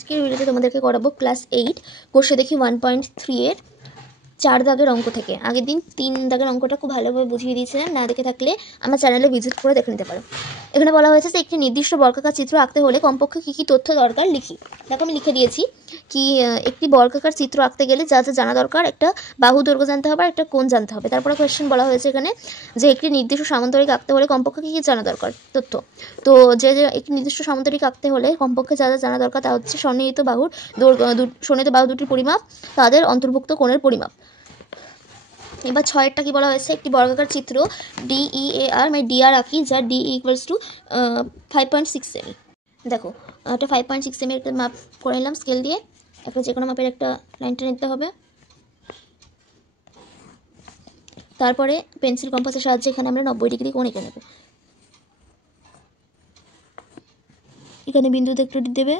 আজকের ভিডিওতে তোমাদেরকে করাবো ক্লাস 8 কোষে দেখি 1.3 এর 4 দাগের অঙ্ক থেকে। আগের দিন 3 দাগের অঙ্কটা খুব ভালোভাবে বুঝিয়ে দিয়েছিলাম, না দেখে থাকলে আমার চ্যানেলে ভিজিট করে দেখে নিতে পারো। এখানে বলা হয়েছে যে একটি নির্দিষ্ট বর্গাকার চিত্র আঁকতে হলে কমপক্ষে কী কী তথ্য দরকার লিখি। দেখো আমি লিখে দিয়েছি কি একটি বর্গাকার চিত্র আঁকতে গেলে যা যা জানা দরকার, একটা বাহু দৈর্ঘ্য জানতে হবে আর একটা কোণ জানতে হবে। তারপরে কোয়েশ্চেন বলা হয়েছে এখানে যে একটি নির্দিষ্ট সামান্তরিক আঁকতে হলে কমপক্ষে কী কী জানা দরকার তথ্য। তো যে একটি নির্দিষ্ট সামান্তরিক আঁকতে হলে কমপক্ষে যা যা জানা দরকার তা হচ্ছে সন্নিহিত বাহু দুটির পরিমাপ, তাদের অন্তর্ভুক্ত কোণের পরিমাপ। এবার 6-এরটা কি বলা হয়েছে, একটি বর্গাকার চিত্র DEAR মানে ডিআর আঁকি, যার DE ইকুয়ালস টু 5.6 সেমি। দেখো একটা 5.6 সেমি একটা মাপ করে নিলাম স্কেল দিয়ে। একটা যে কোনো মাপের একটা লাইনটা নিতে হবে। তারপরে পেন্সিল কম্পাসের সাহায্যে এখানে আমরা 90 ডিগ্রি কোণ এঁকে নেব। এখানে বিন্দুতে একটু দেবে,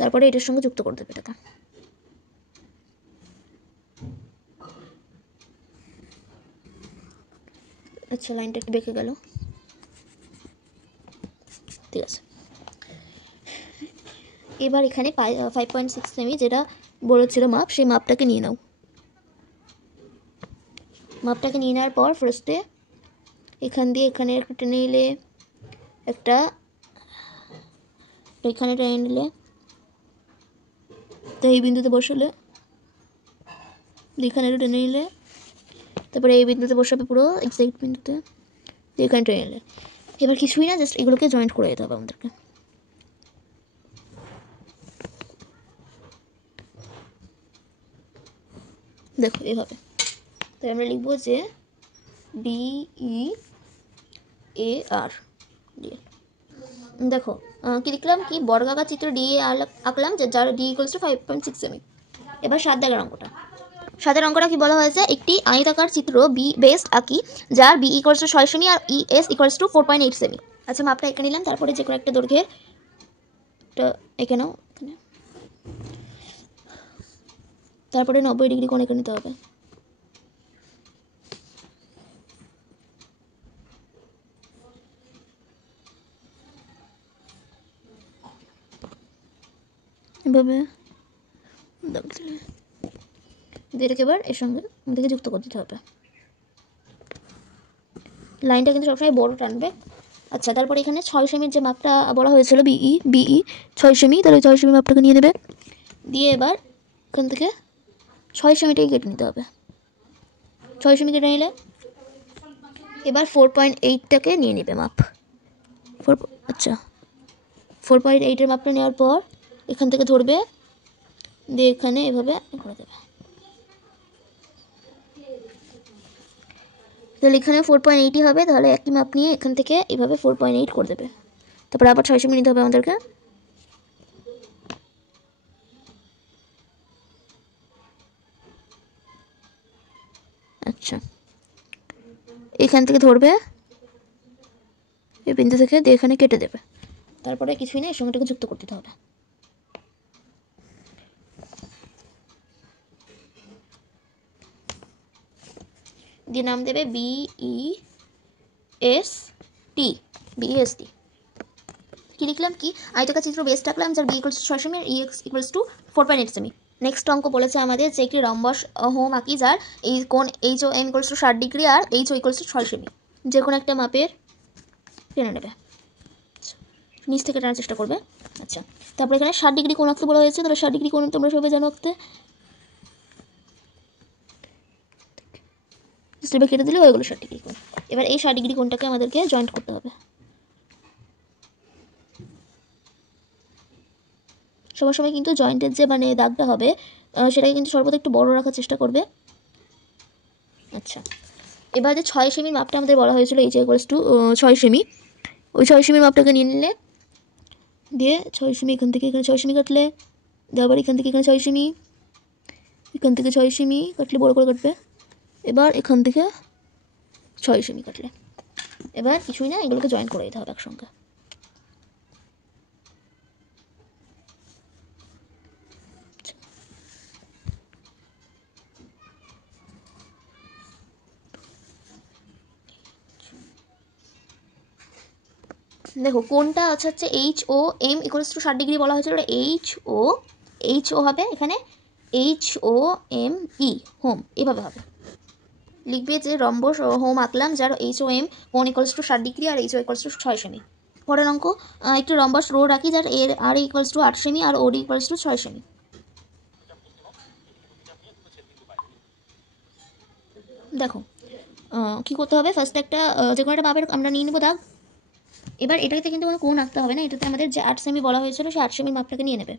তারপরে এটার সঙ্গে যুক্ত করে দেবে এটাকে। আচ্ছা, লাইনটা একটু বেঁকে গেল, ঠিক আছে। এবার এখানে 5.6 সেমি যেটা বলেছিল মাপ, সেই মাপটাকে নিয়ে নাও। মাপটাকে নিয়ে নেওয়ার পর ফার্স্টে এখান দিয়ে এখানে একটা টেনে নিলে, একটা এখানে টেনে নিলে, তো এই বিন্দুতে বসালে, এখানে টেনে নিলে, তারপরে এই বিন্দুতে বসাবে পুরো এক্সাক্ট বিন্দুতে, এখানে টেনে নিলে। এবার কিছুই না, জাস্ট এগুলোকে জয়েন্ট করে দিতে হবে আমাদেরকে। দেখো এইভাবে, তাই আমরা লিখবো যে DEAR দিয়ে। দেখো কি লিখলাম, কি বর্গাকার চিত্র DEAR আঁকলাম, যার D ইকুয়ালস টু 5.6 সেমি। এবার 7 দাগের অঙ্কটা। 7 অঙ্কটা কি বলা হয়েছে, একটি আয়তাকার চিত্র বি বেস্ট আঁকি, যার B ইকুয়ালস টু 6 সেমি আর ES ইকুয়ালস টু 4.8 সেমি। আচ্ছা, মাপটা এঁকে নিলাম। তারপরে যে কোনো একটা দৈর্ঘ্যের এঁকে নাও এখানে। তারপরে 90 ডিগ্রি কোণ এঁকে নিতে হবে। এভাবে এটাকে এবার এর সঙ্গে আমাদেরকে যুক্ত করে দিতে হবে। লাইনটা কিন্তু সবসময় বড় টানবে। আচ্ছা, তারপরে এখানে 6 সেমির যে মাপটা বলা হয়েছিল বিই 6 সেমি, তাহলে 6 সেমি মাপটাকে নিয়ে নেবে, দিয়ে এবার এখান থেকে 6 সেমিটাই কেটে নিতে হবে। 6 সেমি কেটে নিলে এবার 4.8টাকে নিয়ে নেবে মাপ। আচ্ছা, 4.8-এর মাপটা নেওয়ার পর এখান থেকে ধরবে, দিয়ে এখানে এভাবে করে দেবে। তাহলে এখানে 4.8ই হবে, তাহলে একই মাপ নিয়ে এখান থেকে এভাবে 4.8 করে দেবে। তারপরে আবার 6 সেমি নিতে হবে আমাদেরকে। আচ্ছা, এখান থেকে ধরবে, এই বিন্দু থেকে দিয়ে এখানে কেটে দেবে। তারপরে কিছুই না, এর সঙ্গেটাকে যুক্ত করতে হবে। দিয়ে নাম দেবে BEST। কি লিখলাম, কি আয়তাকার চিত্র বেস্ট আঁকলাম, যার B ইকুয়ালস টু 6 সেমি আর EX ইকুয়ালস টু 4.8 সেমি। নেক্সট অঙ্ক বলেছে আমাদের যে একটি রম্বস হোম আঁকি, যার এই কোণ HOM ইকুয়ালস টু 60 ডিগ্রি আর HO ইকুয়ালস টু 6 সেমি। যে কোনো একটা মাপের টেনে নেবে, নিচ থেকে টানার চেষ্টা করবে। আচ্ছা, তারপরে এখানে 60 ডিগ্রি কোণ আঁকতে বলা হয়েছে, তাহলে 60 ডিগ্রি কোণ তোমরা সবাই জানো আঁকতে, কেটে দিলে হয়ে গেলো 60 ডিগ্রি কোণ। এবার এই 60 ডিগ্রি কোণটাকে আমাদেরকে জয়েন্ট করতে হবে। সবার কিন্তু জয়েন্টের যে মানে দাগটা হবে সেটাকে কিন্তু সর্বদা একটু বড় রাখার চেষ্টা করবে। আচ্ছা, এবার যে 6 সেমির মাপটা আমাদের বলা হয়েছিল এইচ ইকুয়ালস টু 6 সেমি, ওই 6 সেমির মাপটাকে নিয়ে নিলে, দিয়ে 6 সেমি এখান থেকে এখানে 6 সেমি কাটলে, দিয়ে আবার এখান থেকে এখানে 6 সেমি, এখান থেকে 6 সেমি কাটলে বড় করে কাটবে। এবার এখান থেকে 6 সেমি কাটলে, এবার কিছুই না, এগুলোকে জয়েন করে দিতে হবে একসঙ্গে। দেখো কোনটা আছে হচ্ছে H O M equals to 60 degree বলা হয়েছিল, এইচ ও হবে এখানে HOME হোম, এভাবে হবে। লিখবে যে রম্বস হোম আঁকলাম যার HOM কোণ ইকুয়ালস টু 60 ডিগ্রি আর HO ইকুয়ালস টু 6 সেমি। পরের অঙ্ক, একটি রম্বস রো রাখি যার এর আর ইকুয়ালস টু 8 সেমি আর ওডি ইকুয়ালস টু 6 সেমি। দেখো কী করতে হবে, ফার্স্ট একটা যে কোনো একটা মাপের আমরা নিয়ে নেবো দাগ। এবার এটাতে কিন্তু কোনো কোণ আঁকতে হবে না, এটাতে আমাদের যে 8 সেমি বলা হয়েছিল সেই 8 সেমির মাপটাকে নিয়ে নেবে।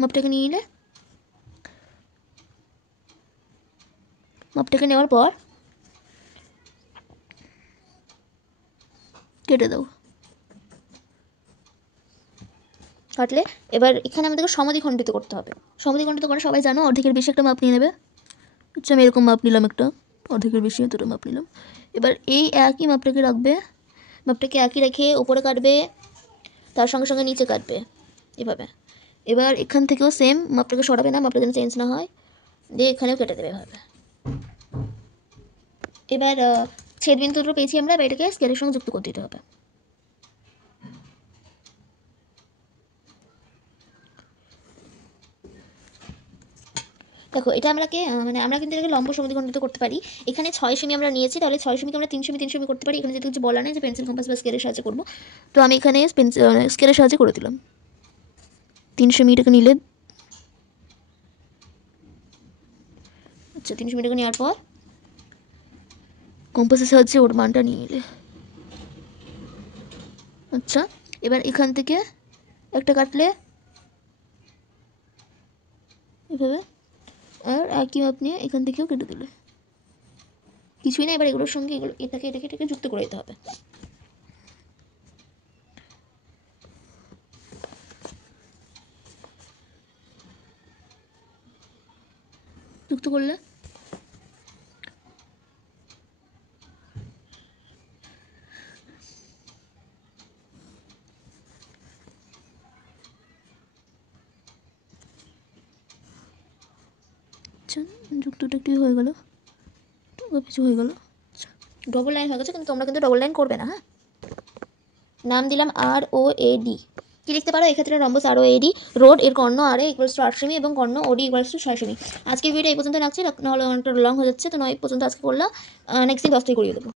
মাপটাকে নিয়ে নিলে, মাপটাকে নেওয়ার পর কেটে দাও, কাটলে এবার এখানে আমাদেরকে সমদ্বিখণ্ডিত করতে হবে। সমদ্বিখণ্ডিত করে সবাই জানো অর্ধেকের বেশি একটা মাপ নিয়ে নেবে। আচ্ছা আমি এরকম মাপ নিলাম, একটা অর্ধেকের বেশি এতটা মাপ নিলাম। এবার এই একই মাপটাকে রাখবে, মাপটাকে একই রেখে উপরে কাটবে, তার সঙ্গে সঙ্গে নিচে কাটবে এভাবে। এবার এখান থেকেও সেম মাপটাকে সরাবে না, মাপটা যেন চেঞ্জ না হয়, দিয়ে এখানেও কেটে দেবে এভাবে। এবার ছেদবিন্দুটা পেয়েছি আমরা, এবার এটাকে স্কেলের সঙ্গে যুক্ত করে দিতে হবে। দেখো এটা আমরাকে আমরা কিন্তু এটাকে লম্ব সমদ্বিখণ্ডিত করতে পারি। এখানে 6 সেমি আমরা নিয়েছি, তাহলে 6 সেমিকে আমরা 3 সেমি 3 সেমি করতে পারি। এখানে যেহেতু কিছু বলা নেই যে পেন্সিল কম্পাস বা স্কেলের সাহায্যে করবো, তো আমি এখানে স্কেলের সাহায্যে করে দিলাম। 3 সেমি এটাকে নিলে, আচ্ছা 3 সেমি এটাকে নেওয়ার পর কম্পাসের সাহায্যে ওর মানটা নিয়ে নিলে। আচ্ছা এবার এখান থেকে একটা কাটলে এভাবে, আর একই মাপ নিয়ে এখান থেকেও কেটে দিলে, কিছুই না। এবার এগুলোর সঙ্গে এটাকে যুক্ত করে দিতে হবে। যুক্ত করলে আচ্ছা যুক্তটা কি হয়ে গেল, কিছু হয়ে গেল, ডবল লাইন হয়ে গেছে, কিন্তু তোমরা কিন্তু ডবল লাইন করবে না। হ্যাঁ, নাম দিলাম ROAD। কি লিখতে পারো এক্ষেত্রে, রম্বস ROAD, রোড এর কর্ণ RA ইকুয়ালস টু 8 সেমি এবং কর্ণ OD ইকুয়ালস টু 6 সেমি। আজকের ভিডিও এই পর্যন্ত রাখছি, নাহলে অনেকটা লং হয়ে যাচ্ছে, তো নয় এই পর্যন্ত আজকে করলাম, নেক্সট দিন 10 থেকে করিয়ে দেবো।